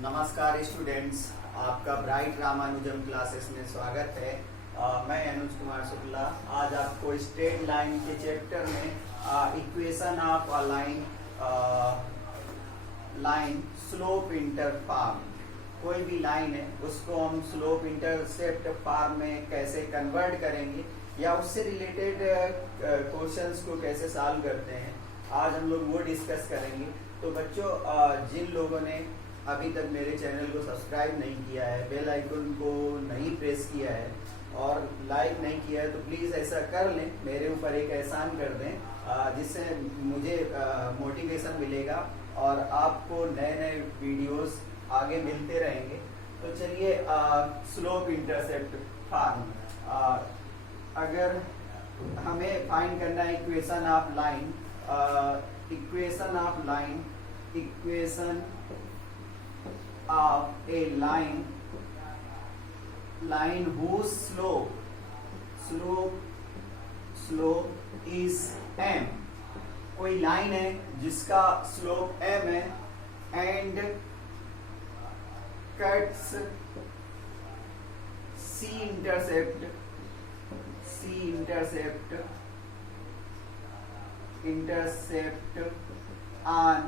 नमस्कार स्टूडेंट्स, आपका bright Ramanujan classes में स्वागत है। मैं अनुज कुमार शुक्ला आज आपको स्ट्रेट लाइन के चैप्टर में equation of a line slope inter form, कोई भी लाइन है उसको हम स्लोप इंटरसेप्ट फॉर्म में कैसे कन्वर्ट करेंगे या उससे रिलेटेड क्वेश्चंस को कैसे सॉल्व करते हैं, आज हम लोग वो डिस्कस करेंगे। तो बच्चों, जिन लोगों ने अभी तक मेरे चैनल को सब्सक्राइब नहीं किया है, बेल आइकन को नहीं प्रेस किया है और लाइक नहीं किया है, तो प्लीज़ ऐसा कर लें, मेरे ऊपर एक एहसान कर दें, जिससे मुझे मोटिवेशन मिलेगा और आपको नए नए वीडियोस आगे मिलते रहेंगे। तो चलिए, स्लोप इंटरसेप्ट फॉर्म, अगर हमें फाइंड करना है equation of line, equation of a line whose slope is m। कोई लाइन है जिसका स्लोप m है and cuts c intercept on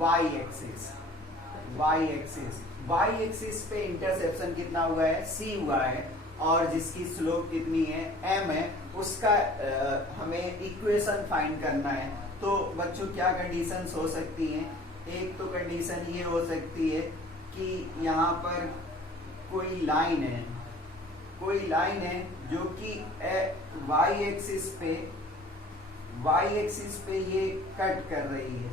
y axis पे इंटरसेप्शन कितना हुआ है, c हुआ है, और जिसकी स्लोप कितनी है, m है, उसका हमें इक्वेशन फाइंड करना है। तो बच्चों, क्या कंडीशंस हो सकती हैं? एक तो कंडीशन ये हो सकती है कि यहाँ पर कोई लाइन है जो कि y एक्सिस पे ये कट कर रही है।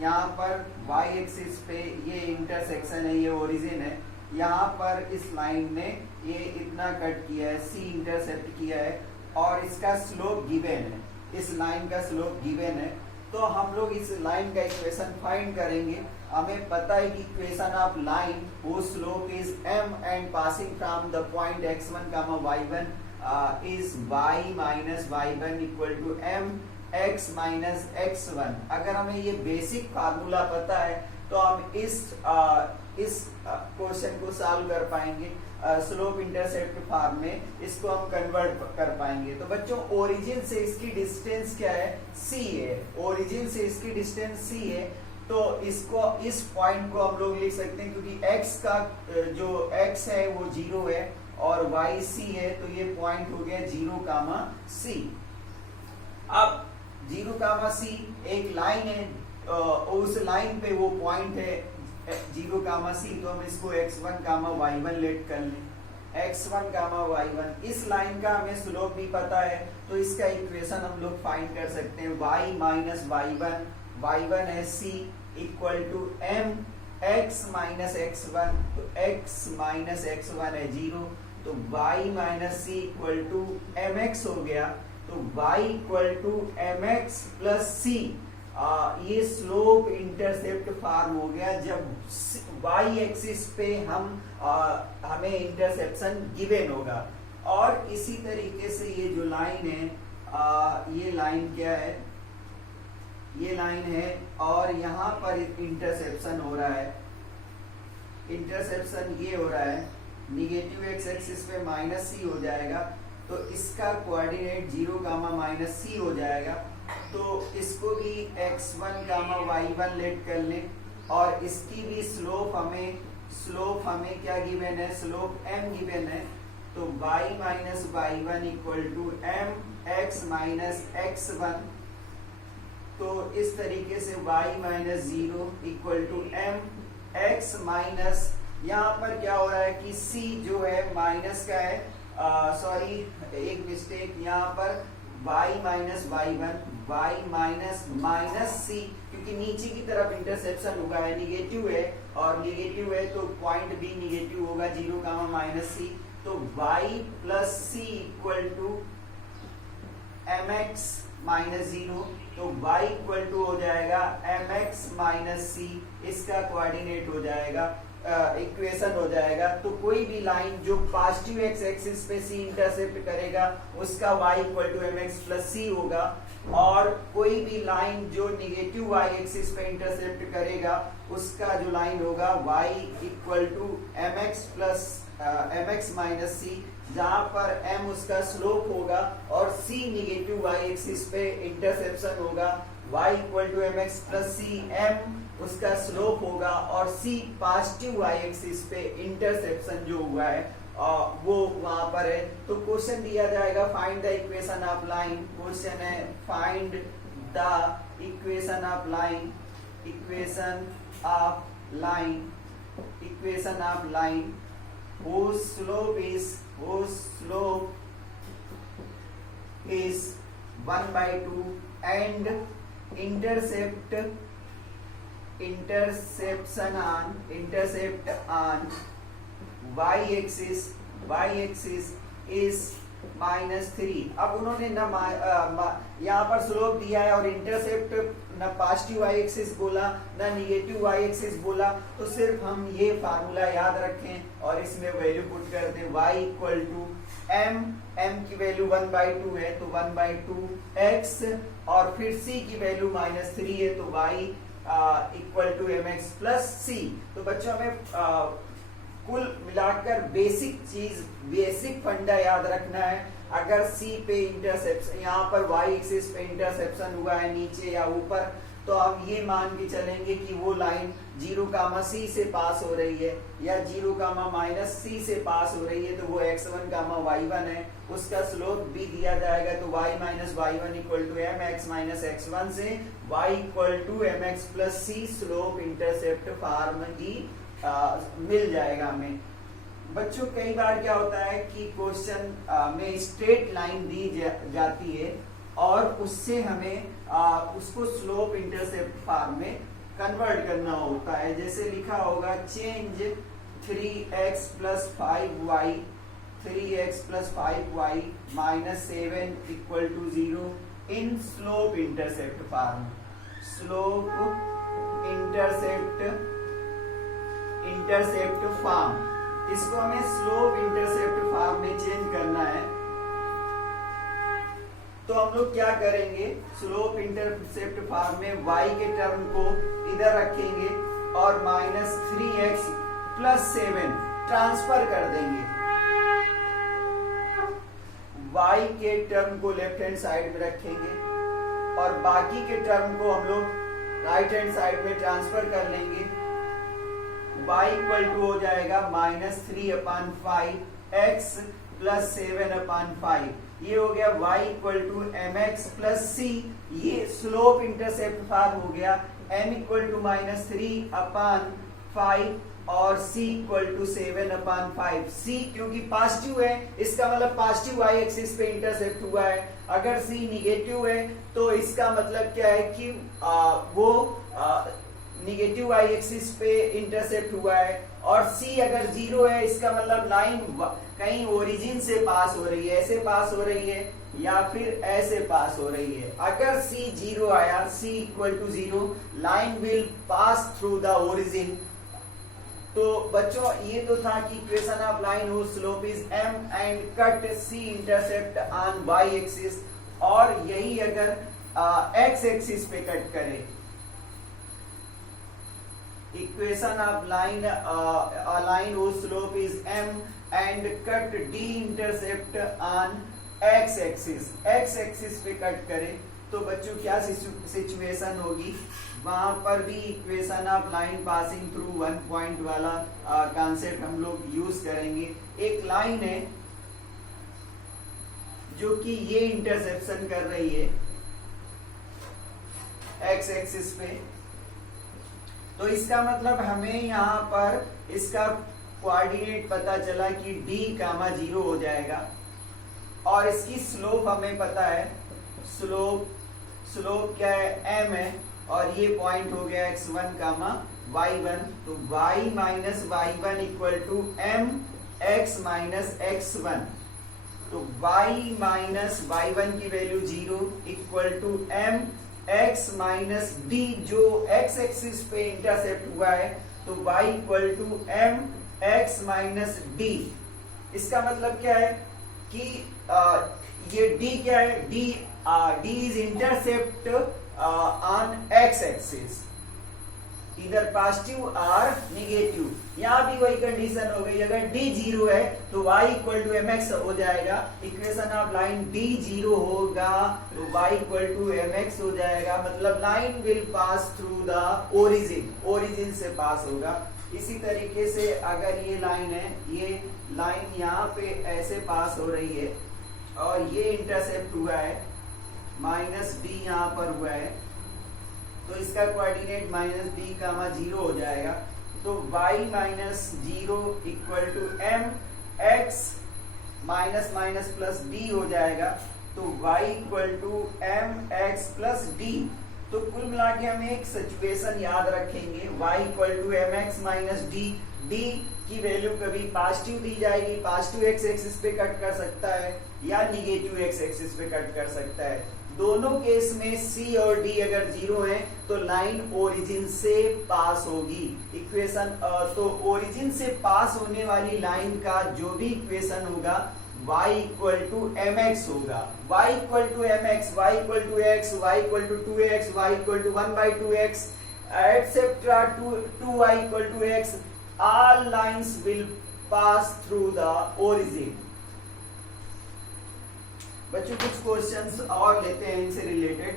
यहाँ पर y एक्सिस पे ये इंटरसेक्शन है, ये ओरिजिन है, यहाँ पर इस लाइन ने ये इतना कट किया है, c इंटरसेप्ट किया है और इसका स्लोप गिवन है, इस लाइन का स्लोप गिवन है। तो हम लोग इस लाइन का इक्वेशन फाइंड करेंगे। हमें पता है कि इक्वेशन ऑफ लाइन वो slope is m and passing from the point x1 y1 is y minus y1 equal to m x minus x1। अगर हमें ये बेसिक फार्मूला पता है तो हम इस क्वेश्चन को सॉल्व कर पाएंगे, स्लोप इंटरसेप्ट फॉर्म में इसको हम कन्वर्ट कर पाएंगे। तो बच्चों, ओरिजिन से इसकी डिस्टेंस क्या है, c है, ओरिजिन से इसकी डिस्टेंस c है। तो इसको, इस पॉइंट को हम लोग लिख सकते हैं, क्योंकि x का जो x है वो 0 है और y c है, तो ये पॉइंट हो गया 0, c। अब 0, c एक लाइन है, उस लाइन पे वो पॉइंट है 0, c, तो हम इसको x1, y1 लेट कर लें। x1, y1, इस लाइन का हमें स्लोप भी पता है, तो इसका इक्वेशन हम लोग फाइंड कर सकते हैं। y माइनस y1 है c equal to m x minus x1, तो x माइनस x1 है 0, तो y minus c equal to mx हो गया। तो y equal to mx plus c, ये स्लोप इंटरसेप्ट फॉर्म हो गया जब y एक्सिस पे हमें इंटरसेप्शन गिवन होगा। और इसी तरीके से ये जो लाइन है, ये लाइन क्या है, ये लाइन है और यहाँ पर इंटरसेप्शन हो रहा है, इंटरसेप्शन ये हो रहा है, निगेटिव x एक्सिस पे माइनस c हो जाएगा, तो इसका कोऑर्डिनेट 0, माइनस c हो जाएगा। तो इसको भी x1, y1 लेट कर लें और इसकी भी स्लोप हमें क्या गिवन है, स्लोप m गिवन है। तो y minus y1 equal to m x minus x1। तो इस तरीके से y minus 0 equal to m x minus, यहाँ पर क्या हो रहा है कि c जो है माइनस का है, सॉरी एक मिस्टेक, यहाँ पर y minus y1, y minus c, क्योंकि नीचे की तरफ इंटरसेप्शन होगा है, निगेटिव है, और निगेटिव है तो पॉइंट भी निगेटिव होगा 0, माइनस c। तो y plus c equal to mx minus 0, तो y इक्वल टू हो जाएगा mx माइनस c, इसका कोऑर्डिनेट हो जाएगा, इक्वेशन हो जाएगा। तो कोई भी लाइन जो पॉजिटिव x एक्सिस पे c इंटरसेप्ट करेगा उसका y equal to mx plus c होगा। और कोई भी लाइन जो निगेटिव y एक्सिस पे इंटरसेप्ट करेगा उसका जो लाइन होगा y equal to mx minus C, जहां पर m उसका स्लोप होगा और c निगेटिव y एक्सिस पे इंटरसेप्शन होगा। y equal to mx plus C, m उसका स्लोप होगा और c पॉजिटिव y एक्सिस पे इंटरसेप्शन जो हुआ है वो वहां पर है। तो क्वेश्चन दिया जाएगा find the equation of line. Question है find the equation of line, equation of line, equation of line whose slope is 1/2 and intercept on y axis is -3। अब उन्होंने यहाँ पर स्लोप दिया है और इंटरसेप्ट न पॉजिटिव y एक्सिस बोला न निगेटिव y एक्सिस बोला, तो सिर्फ हम ये फार्मूला याद रखें और इसमें वैल्यू पुट कर दें। y इक्वल टू m की वैल्यू 1/2 है तो 1/2 x, और फिर c की वैल्यू -3 है तो y equal to mx plus c। तो बच्चों में कुल मिलाकर बेसिक चीज, बेसिक फंडा याद रखना है। अगर C पे इंटरसेप्शन, यहाँ पर Y एक्सिस पे इंटरसेप्शन हुआ है नीचे या ऊपर, तो हम ये मान के चलेंगे कि वो लाइन 0, C से पास हो रही है या 0, -C से पास हो रही है, तो वो x1, y1 है। उसका स्लोप भी दिया जाएगा तो y minus y1 equal to mx minus x1 से y equal to mx plus c slope intercept form ही मिल जाएगा हमें। बच्चों कई बार क्या होता है कि क्वेश्चन में स्ट्रेट लाइन दी जाती है और उससे हमें उसको स्लोप इंटरसेप्ट फॉर्म में कन्वर्ट करना होता है। जैसे लिखा होगा change 3x plus 5y, 3x plus 5y minus 7 equal to 0 in slope intercept form. Slope intercept form, इसको हमें स्लोप इंटरसेप्ट फॉर्म में चेंज करना है। तो हम लोग क्या करेंगे, स्लोप इंटरसेप्ट फॉर्म में y के टर्म को इधर रखेंगे और -3x प्लस 7 ट्रांसफर कर देंगे। y के टर्म को लेफ्ट हैंड साइड में रखेंगे और बाकी के टर्म को हम लोग राइट हैंड साइड में ट्रांसफर कर लेंगे। y इक्वल टू हो जाएगा -3/5 x प्लस 7/5। ये हो गया y equal to mx plus c। ये स्लोप इंटरसेप्ट फॉर्म हो गया। m इक्वल टू -3/5 और c इक्वल टू 7/5। c क्योंकि पॉजिटिव है, इसका मतलब पॉजिटिव y एक्सिस पे इंटरसेप्ट हुआ है। अगर c निगेटिव है तो इसका मतलब क्या है कि वो निगेटिव y एक्सिस पे इंटरसेप्ट हुआ है। और c अगर 0 है, इसका मतलब लाइन कहीं ओरिजिन से पास हो रही है, ऐसे पास हो रही है या फिर ऐसे पास हो रही है। अगर c 0 आया, c equal to 0, line will pass through the origin. तो बच्चों ये तो था कि इक्वेशन ऑफ लाइन हो slope is m and cut c intercept on y axis, और यही अगर x एक्सिस पे कट करे, equation of line a line whose slope is m and cut d intercept on x axis, x axis पे cut करें तो बच्चों क्या सिचुएशन होगी, वहां पर भी equation of line passing through 1 point वाला कॉन्सेप्ट हम लोग यूज करेंगे। एक लाइन है जो कि ये इंटरसेप्शन कर रही है x एक्सिस पे, तो इसका मतलब हमें यहाँ पर इसका कोऑर्डिनेट पता चला कि d, 0 हो जाएगा और इसकी स्लोप हमें पता है। स्लोप क्या है, m है, और ये पॉइंट हो गया x1, y1। तो y minus y1 equal to m x minus x1। तो y माइनस y1 की value 0 equal to m x minus d, जो x एक्सिस पे इंटरसेप्ट हुआ है, तो y equal to m x minus d। इसका मतलब क्या है कि ये d क्या है, d D is intercept on x axis, इधर पॉजिटिव और नेगेटिव। यहाँ भी वही कंडीशन हो गई, अगर d 0 है तो y equal to m x हो जाएगा। इक्वेशन ऑफ लाइन d 0 होगा तो y equal to m x हो जाएगा, मतलब line will pass through the origin, origin से पास होगा। इसी तरीके से अगर ये लाइन है, ये लाइन यहाँ पे ऐसे पास हो रही है और ये इंटरसेप्ट हुआ है, माइनस डी यहाँ पर हुआ है, तो इसका कोऑर्डिनेट माइनस डी कामा 0 हो जाएगा। तो y minus 0 equal to m x minus minus plus d हो जाएगा। तो y equal to m x plus d. तो कुल मिला के हम एक सिचुएशन याद रखेंगे, y equal to m x minus d. D की वैल्यू कभी पॉजिटिव दी जाएगी, पॉजिटिव एक्स एक्सिस पे कट कर सकता है या निगेटिव एक्स एक्सिस पे कट कर सकता है। दोनों केस में C और D अगर 0 है तो लाइन ओरिजिन से पास होगी। इक्वेशन तो ओरिजिन से पास होने वाली लाइन का जो भी इक्वेशन होगा y equal to m x होगा। y equal to m x, y equal to x, y equal to 2x, y equal to 1/2x etcetera to y equal to x, all lines will pass through the origin। बच्चों कुछ questions और लेते हैं इनसे related,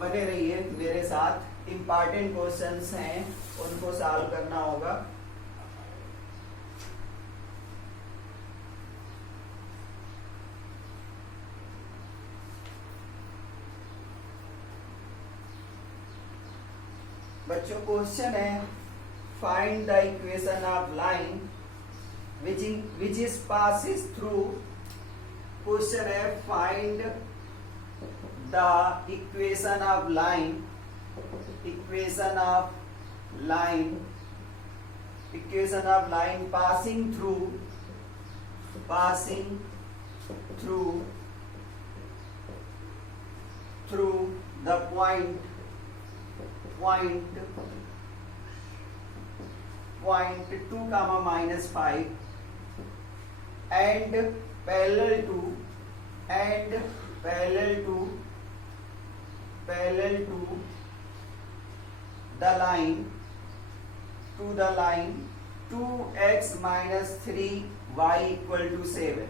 बने रहिए मेरे साथ। इंपॉर्टेंट क्वेश्चंस हैं, उनको सॉल्व करना होगा। बच्चों क्वेश्चन है, find the equation of line which is passes through। Question है find the equation of line, equation of line, equation of line passing through the point 2, -5 and parallel to the line 2x minus 3y equal to 7।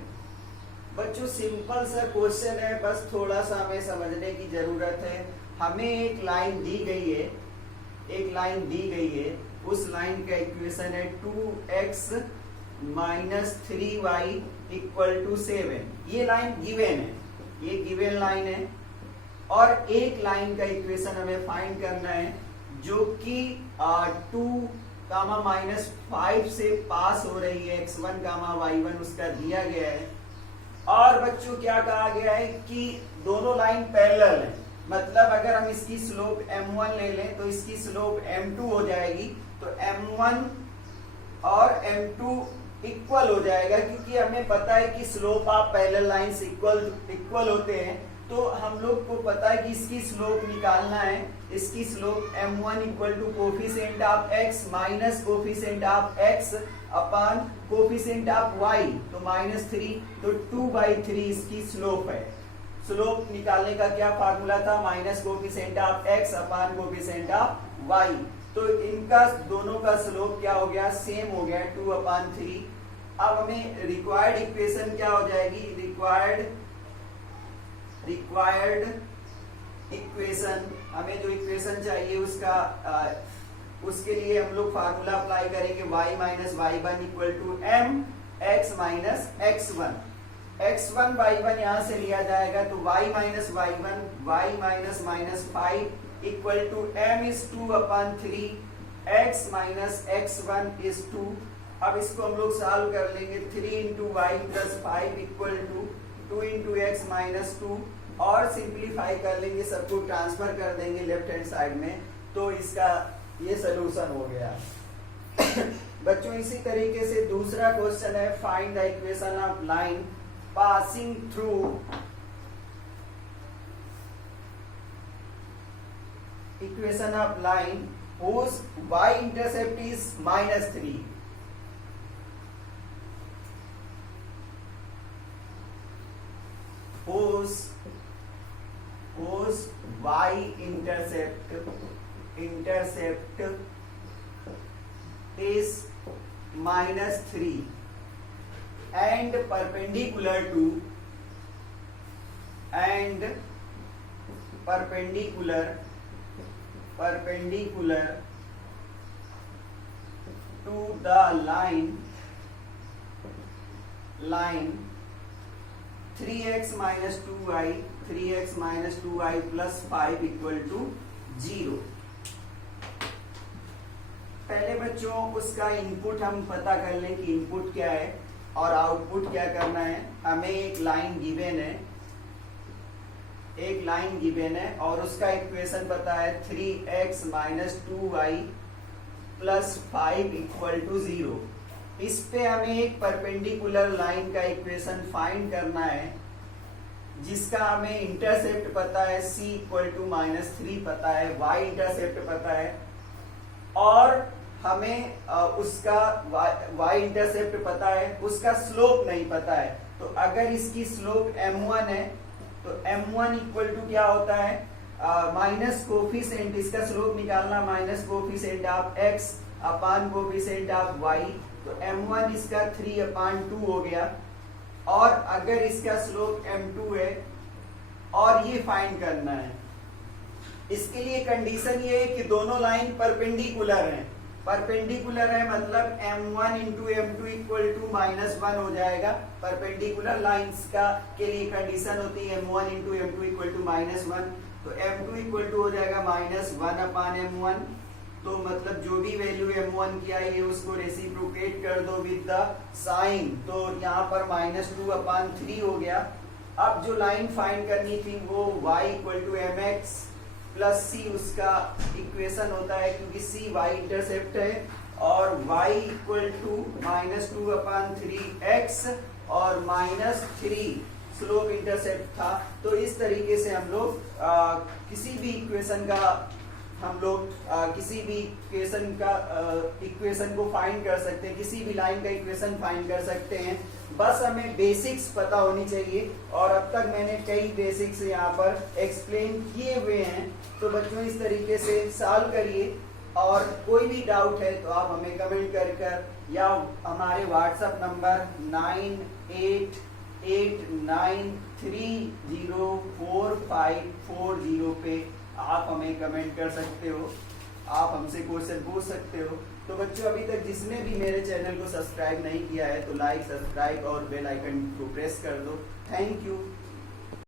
बच्चों simple सा question है, बस थोड़ा सा हमें समझने की जरूरत है। हमें एक लाइन दी गई है, उस लाइन का इक्वेशन है 2x minus 3y equal to 7। ये लाइन गिवन है, ये गिवन लाइन है, और एक लाइन का इक्वेशन हमें फाइंड करना है जो कि 2 -5 से पास हो रही है, x1 y1 उसका दिया गया है। और बच्चों क्या कहा गया है कि दोनों लाइन पैरेलल है, मतलब अगर हम इसकी स्लोप m1 ले लें तो इसकी स्लोप m2 हो जाएगी। तो m1 और m2 इक्वल हो जाएगा, क्योंकि हमें पता है कि slope of parallel lines equal होते हैं। तो हम लोग को पता है कि इसकी स्लोप निकालना है। इसकी slope m1 equal to coefficient of x minus coefficient of x upon coefficient of y, तो -3, तो 2/3 इसकी स्लोप है। स्लोप निकालने का क्या फार्मूला था, minus coefficient of x upon coefficient of y। तो इनका दोनों का स्लोप क्या हो गया, सेम हो गया 2/3। अब हमें रिक्वायर्ड इक्वेशन क्या हो जाएगी, रिक्वायर्ड इक्वेशन, हमें जो इक्वेशन चाहिए उसके लिए हम लोग फार्मूला अप्लाई करेंगे y minus y1 equal to m x minus x1। x1 y1 यहां से लिया जाएगा, तो y minus y1 y minus -5 equal to m is 2/3, x minus x1 is 2। अब इसको हम लोग सॉल्व कर लेंगे। 3 into y plus 5 equal to 2 into x minus 2, और सिंप्लीफाई कर लेंगे, सबको ट्रांसफर कर देंगे लेफ्ट हैंड साइड में, तो इसका ये सोल्यूशन हो गया। बच्चों इसी तरीके से दूसरा क्वेश्चन है, find the equation of line passing through equation of line whose y intercept is -3। उस y intercept is -3 and perpendicular to the line 3x minus 2y plus 5 equal to 0। पहले बच्चों उसका इनपुट हम पता कर लें कि इनपुट क्या है और आउटपुट क्या करना है। हमें एक लाइन गिवन है और उसका इक्वेशन पता है 3x minus 2y plus 5 equal to 0। इस पे हमें एक परपेंडिकुलर लाइन का इक्वेशन फाइंड करना है जिसका हमें इंटरसेप्ट पता है c equal to -3 पता है, y इंटरसेप्ट पता है और हमें उसका y इंटरसेप्ट पता है, उसका स्लोप नहीं पता है। तो अगर इसकी स्लोप m1 है तो m1 इक्वल टू क्या होता है, माइनस कोफिशिएंट, इसका स्लोप निकालना minus coefficient of x upon coefficient of y, तो m1 इसका 3/2 हो गया। और अगर इसका स्लोप m2 है और ये फाइंड करना है, इसके लिए कंडीशन ये है कि दोनों लाइन परपेंडिकुलर हैं। परपेंडिकुलर है मतलब m1 into m2 equal to -1 हो जाएगा। परपेंडिकुलर लाइंस का के लिए कंडीशन होती है m1 into m2 equal to -1, तो m2 इक्वल टू हो जाएगा -1/m1। तो मतलब जो भी वैल्यू m1 की आई है उसको रेसिप्रोकेट कर दो विद द साइन, तो यहाँ पर -2/3 हो गया। अब जो लाइन फाइंड करनी थी वो y equal to mx plus c उसका इक्वेशन होता है क्योंकि c y इंटरसेप्ट है और y इक्वल टू -2/3x और -3 स्लोप इंटरसेप्ट था। तो इस तरीके से हम लोग किसी भी इक्वेशन को फाइंड कर सकते हैं, किसी भी लाइन का इक्वेशन फाइंड कर सकते हैं। बस हमें बेसिक्स पता होनी चाहिए और अब तक मैंने कई बेसिक्स यहाँ पर एक्सप्लेन किए हुए हैं। तो बच्चों इस तरीके से सॉल्व करिए और कोई भी डाउट है तो आप हमें कमेंट कर या हमारे व्हाट्सएप नंबर 9889304540 पे आप हमें कमेंट कर सकते हो, आप हमसे क्वेश्चन पूछ सकते हो। तो बच्चों अभी तक जिसने भी मेरे चैनल को सब्सक्राइब नहीं किया है तो लाइक, सब्सक्राइब और बेल आइकन को प्रेस कर दो। Thank you.